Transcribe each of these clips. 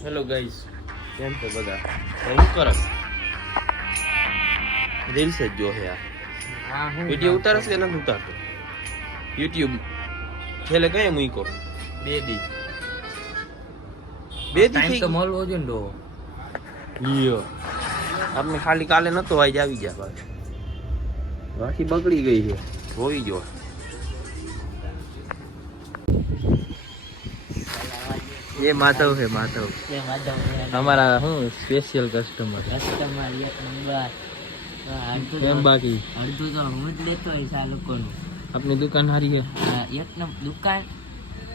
Hello guys, કેમ છો બધા? હું કરસ રીલ્સ જ જો હે આ વિડિયો ઉતારસ કે નથી ઉતારતો? યુટ્યુબ છેલ્લે કઈ મૂકો? બે દી તો મળવો જોઈએ ને લ્યો આપણે ખાલી કાલે નતો આજ આવી ગયા ભાઈ, બાકી બગડી ગઈ છે હોઈ જો. ये माधव है, माधव हमारा हूँ स्पेशल कस्टमर એક નંબર કેમ બાકી અડધું તો હું જ લેતો હોઈશ આ લોકોનું. अपनी दुकान हारी है એક દુકાન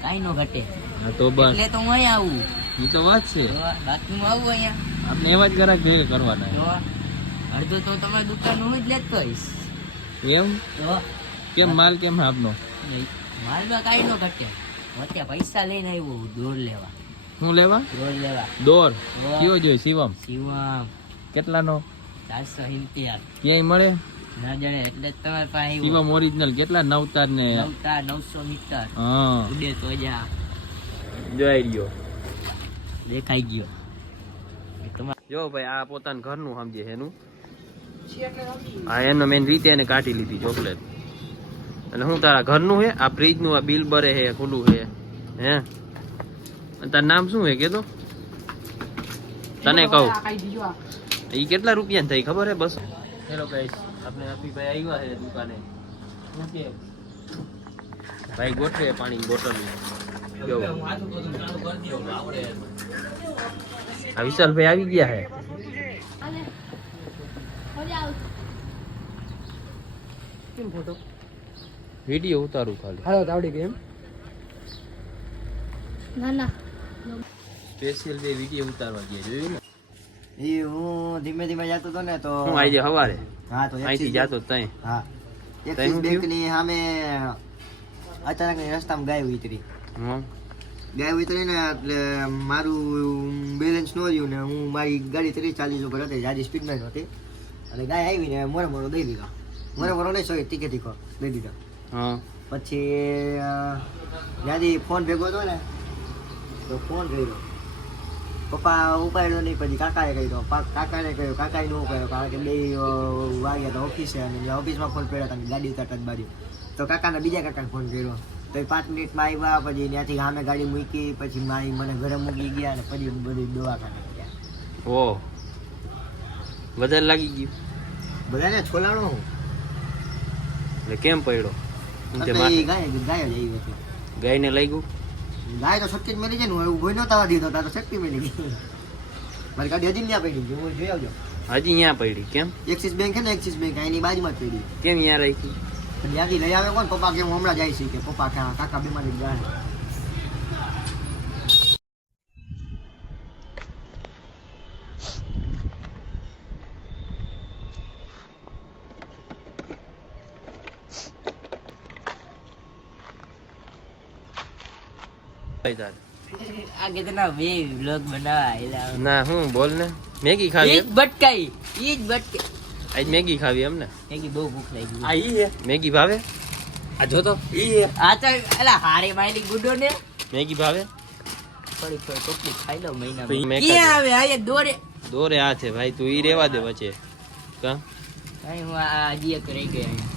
કાંઈ નો ઘટે हाँ तो बस એટલે તો હું અહીંયા આવું. ये तो बात है તો બાકી હું આવું અહીંયા अपने एवज ग्राहक भेगे करवाना તો અડધું તો તમારી દુકાન હું જ લેતો હોઈશ. है एम તો केम माल केम है आपनो માલમાં કાંઈ નો ઘટે. અત્યારે પૈસા લઈને આવ્યો દોર લેવા. શું લેવા? દોર લેવા. દોર તો કયો જોઈએ? શિવમ શિવમ કેટલાનો? 470 ક્યાંય મળે? ના જાણે એટલે જ તમારે પાસે આવ્યો. શિવમ ઓરિજિનલ કેટલા? 9 તાર ને 900 મીટર હા ઉડે તો જા જોઈ ગયો દેખાઈ ગયો. જો ભાઈ આ પોતાનું ઘરનું સમજે એનું આ એનો મેન રીતે એને કાઢી લીધી ચોકલેટ. એટલે હું તારા ઘરનું હે? આ ફ્રીજ નું આ બિલ ભરે હે, ખુલ્લું હે હે? અને તારું નામ શું હે કે તો તને કહું એ કેટલા રૂપિયા થઈ ખબર હે? બસ હેલો ગાઈસ, આપણે અભિભાઈ આવ્યા છે દુકાને. શું કે ભાઈ ગોઠવે પાણી બોટલ જો આ વિશાલભાઈ આવી ગયા હે. વિડિયો ઉતારું ખાલી. હાલો આવડી ગઈ એમ. ના સ્પેશિયલ બે વિડિયો ઉતારવા ગયા, જોયું ને? એ હું ધીમે ધીમે જતો હતો ને તો હું આજે સવારે હા તો અહીંથી જાતો તઈ હા તઈ એક્સિસ હું બેંક ની સામે અચાનક રસ્તામાં ગાય ઉતરી. હા ગાય ઉતરી ને એટલે મારું બેલેન્સ ન રહ્યું ને હું મારી ગાડી 30-40 ઉપર હતી, જાજી સ્પીડમાં હતી. અને ગાય આવીને મોરે મોરો દઈ દીધો. મોરે મોરો નહીં સોય તીખે તીખો દઈ દીધો. હા પછી ત્યાંથી ફોન ભેગો હતો ને તો ફોન કર્યો. પપ્પા ઉપાડ્યો નહીં, પછી કાકાએ કર્યો. કાકાને કહ્યું, કાકાએ નો કર્યો કારણ કે 2 વાગ્યા હતા ઓફિસે અને ઓફિસમાં ફોન કર્યો હતા ગાડી ઉતારતા જ બાજુ. તો કાકાને બીજા કાકાને ફોન કર્યો તો 5 મિનિટમાં આવ્યા. પછી ત્યાંથી સામે ગાડી મૂકી, પછી મારી મને ઘરે મૂકી ગયા અને પછી બધી દવાખાને ગયા. ઓ વધારે લાગી ગયું બધાને છોલાણો હું એટલે કેમ પડ્યો? એટલે એ ગાય જ આવી હતી. ગાયને લાગ્યું? ગાય તો શક્તિ જ મળી જાય ને, એવું કોઈ નતા દીધો તો શક્તિ મળી ગઈ. મારી ગાડી હજી ત્યાં પડી ગઈ, જોઈ આવજો. હજી અહીંયા પડી? કેમ? એક્સિસ બેંક છે ને, એક્સિસ બેંક એની બાજુમાં જ પડી. કેમ અહીંયા રાખી? ત્યાંથી લઈ આવે કોણ? પપ્પા કે હું હમણાં જાય છે કે પપ્પા કાકા બીમારી જાય. આગે તો ના બે વ્લોગ બનાવા ના હું બોલ ને. મેગી ખાવી ઈ એમ? જ બટકાઈ આજ મેગી ખાવી એમ ને? મેગી બહુ ભૂખ લાગી. આ ઈ હે મેગી ભાવે? આ જો તો ઈ હે. આ તો એલા હારે માયલી ગુડો ને મેગી ભાવે? થોડી ટોપલી ખાઈ લો મહિના. તો ઈ મેં ક્યાં ખાધી. આવે આ દોરે દોરે આ છે ભાઈ, તું ઈ રેવા દે વચ્ચે કા. કઈ હું આ હજી એક રહી ગયા.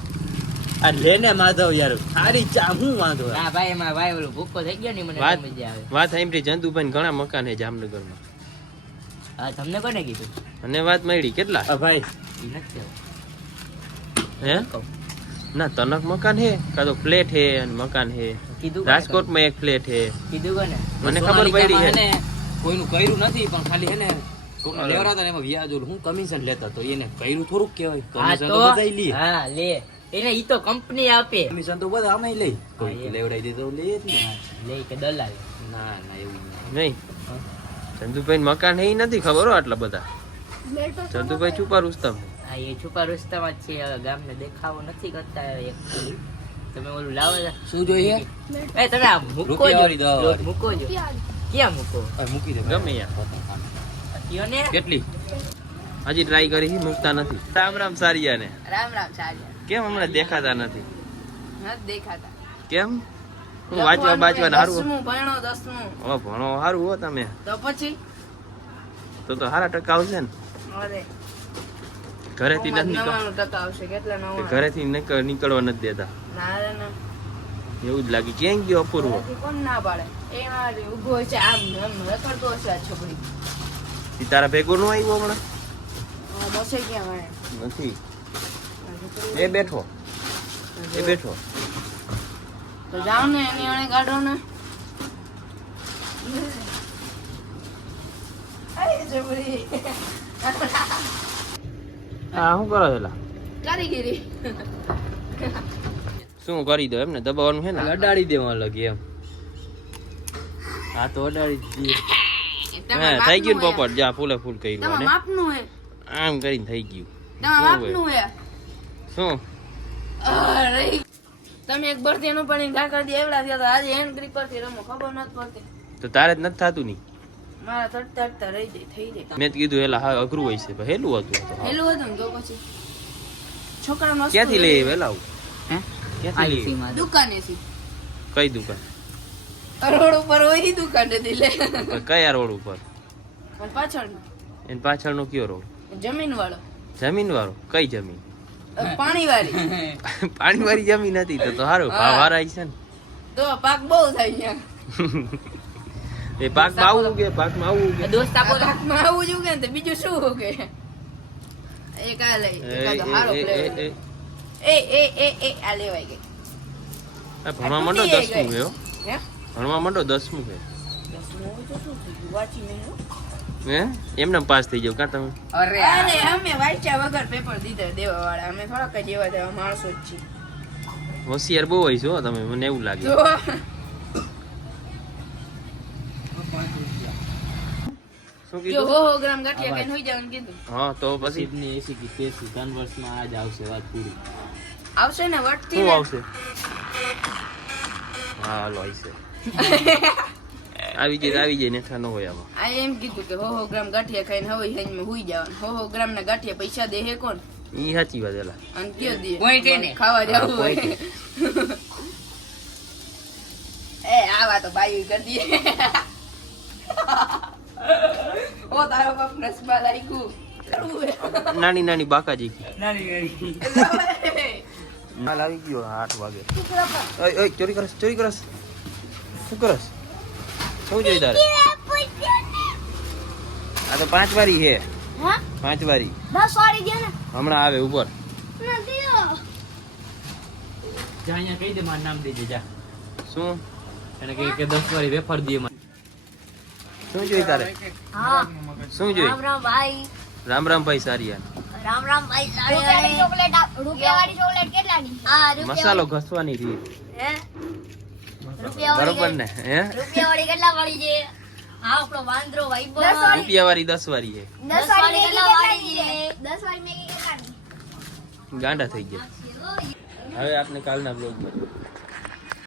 આ લેને માધવ યાર, સારી ચા હું વાંધો? ના ભાઈ એમાં ભાઈ ઓલો ભૂખો થઈ ગયો ને મને વાત મજા આવે. વાત સાંભળી, ચંદુભાઈ ઘણા મકાન હે જામનગરમાં. હા તમને કોને કીધું? અને વાત મળી કેટલા ભાઈ ઈ નથી હે? ના તનક મકાન હે કા તો ફ્લેટ હે અને મકાન હે. કીધું રાજકોટમાં એક ફ્લેટ હે. કીધું કોને? મને ખબર પડી હે. કોઈનું કર્યું નથી પણ ખાલી એને કોકને લેવડાવતા ને એમાં વ્યાજ ઓલું હું કમિશન લેતા તો એને કર્યું થોડુંક કહેવાય. હા કમિશન તો તો બધાય લે. હા લે એને ઈ તો કંપની આપે. કમિશન તો બધા અમે લે. કોઈ હા, એ. લેવડાવી દે તો લે જ ને. લે કે દલાલ. ના ના એવું નહીં. નહીં ચંદુભાઈ મકાન હે ઈ નથી ખબર હો આટલા બધા. ચંદુભાઈ છુપા રુસ્તમ. હા એ છુપા રસ્તામાં જ છે. હવે ગામને દેખાવો નથી કરતા actually. તમે ઓલું લાવો છો. શું જોઈએ? એ તમે આ મૂકો રૂપિયાવાળી જો દવા વાળી. મૂકો જો ક્યાં મૂકો? હવે મૂકી દે ગમે યાર. ઈયો ને કેટલી હજી ટ્રાય કરી હી, મૂકતા નથી. રામ રામ સારિયા ને. રામ રામ સારિયા. કેમ હમણાં દેખાતા નથી? નથી દેખાતા. કેમ? હું વાંચવા બાચવા હારું? 10મું ભણો 10મું. હવે ભણો હારું હો તમે. તો પછી તો સારા ટકા આવશે ને અરે ઘરેથી નથી નીકળ 99% આવશે કેટલા 99 ઘરેથી નીકળવા નથી દેતા ના રે ના એવું જ લાગે ક્યાં ગયો અપૂર્વ ઘરેથી કોણ ના પાડે એ મારે ઊભો છે આમ રખડતો હશે આ છોકરી ઈ તારા ભેગો નો આવ્યો હમણાં બસે ક્યાં મને નથી એ બેઠો તો જાઓ ને એની અણે કાઢો ને અરે છોકરી હા શું કરો છેલા કારીગીરી શું કરી દો એમ ને દબાવવાનું છે ને અડાડી દેવા લાગે એમ હા તો અડાડી દઈએ હા થઈ ગયું ને પોપટ જા ફૂલે ફૂલ કર્યું તમારા અને માપનું હે આમ કરીને થઈ ગયું તમારા માપનું હે શું અરે તમે એક બરતીનું પાણી ઢાંકા દે એવડા થયા હતા આજે હેન્ડ ગ્રીપર થી રમો ખબર નથી પડતી તો તારે જ નથી થતું નહીં મારા તડતા રહી જાય થઈ જાય મેં તો કીધું એલા હા અઘરું હોય છે પણ હેલું હતું આ તો. હેલું હતું ને તો પછી છોકરાનો વસ્તુ ક્યાંથી લઈ લઈ આવેલા આવું ક્યાંથી લઈ દુકાનેથી કઈ દુકાન રોડ ઉપર હોય ઈ દુકાનેથી લે કયા રોડ ઉપર અને પાછળ એની પાછળનો કયો રોડ જમીન વાળો જમીન વાળો કઈ જમીન પાણી વાળી પાણી વાળી જમીન હતી તો સારું ભાવ હારા છે ને તો પાક બહુ થાય અહીંયા એ પાકમાં આવું કે પાકમાં આવું કે દોસ્ત આપો પાકમાં આવું જ ઉગે ને તો બીજું શું ઉગે એક આ લઈ એકાદો હારો એ ફ્લેવર આ લેવાઈ ગઈ આ ભણવા માંડો 10મું છે હો. હે ભણવા માંડો 10મું છે 10 હોય તો શું થઈ ગયું વાંચી નહીં હો. હે એમને પાસ થઈ જાવ કાં તમે અરે અમે વાંચ્યા વગર પેપર દીધા દેવા વાળા અમે થોડાક જ એવા તેવા માણસો જ છીએ હોશિયાર બહુ હોય છો તમે મને એવું લાગે જો શું જો કીધું હો ગ્રામ ગાંઠિયા ખાઈને હોઈ જવાનું કીધું હા તો પછી સિડની એસી કી તેસી કન્વર્સમાં આજ આવશે વાત પૂરી આવશે ને વટથી શું ને આવશે હા હાલો આવશે આવી જાય નેઠા ન હોય આમાં આ એમ કીધું કે હો ગ્રામ ગાંઠિયા ખાઈને હવે હેંજમાં હુઈ જવાનું હો ગ્રામ ના ગાંઠિયા પૈસા દે હે કોણ ઈ સાચી વાત એલા અને કયો દે પોઈન્ટ એને. ખાવા જવું હોય એ આવા તો બાયું કરી દે ઓ તારો બાપ નસબા લાગ્યું નાની નાની બાકાજી માલ આવી ગયો 8 વાગે ઓય ઓય ચોરી કરસ શું કરસ શું જોઈ તારે આ તો 5 વારી છે હા 5 વારી 10 વાળી દે ને હમણાં આવે ઉપર નથી જા અહીંયા કહી દે મારું નામ દેજે જા શું એને કહે કે 10 વાળી વેફર દે મને શું જોઈ તારે હા શું જોઈ રામ રામ ભાઈ રામ ભાઈ સારિયા રામ ભાઈ રૂપિયાવાળી ચોકલેટ રૂપિયાવાળી ચોકલેટ કેટલાની હા મસાલો ઘસવાની રીત હે બરોબર ને હે રૂપિયાવાળી કેટલા વાળી છે હા આપણો વાંદરો ભાઈ રૂપિયા વાળી 10 વાળી છે 10 વાળી કેટલા વાળી છે 10 વાળી મેગી કેટલાની ગાંડા થઈ ગયા હવે આપણે કાલના બ્લોગ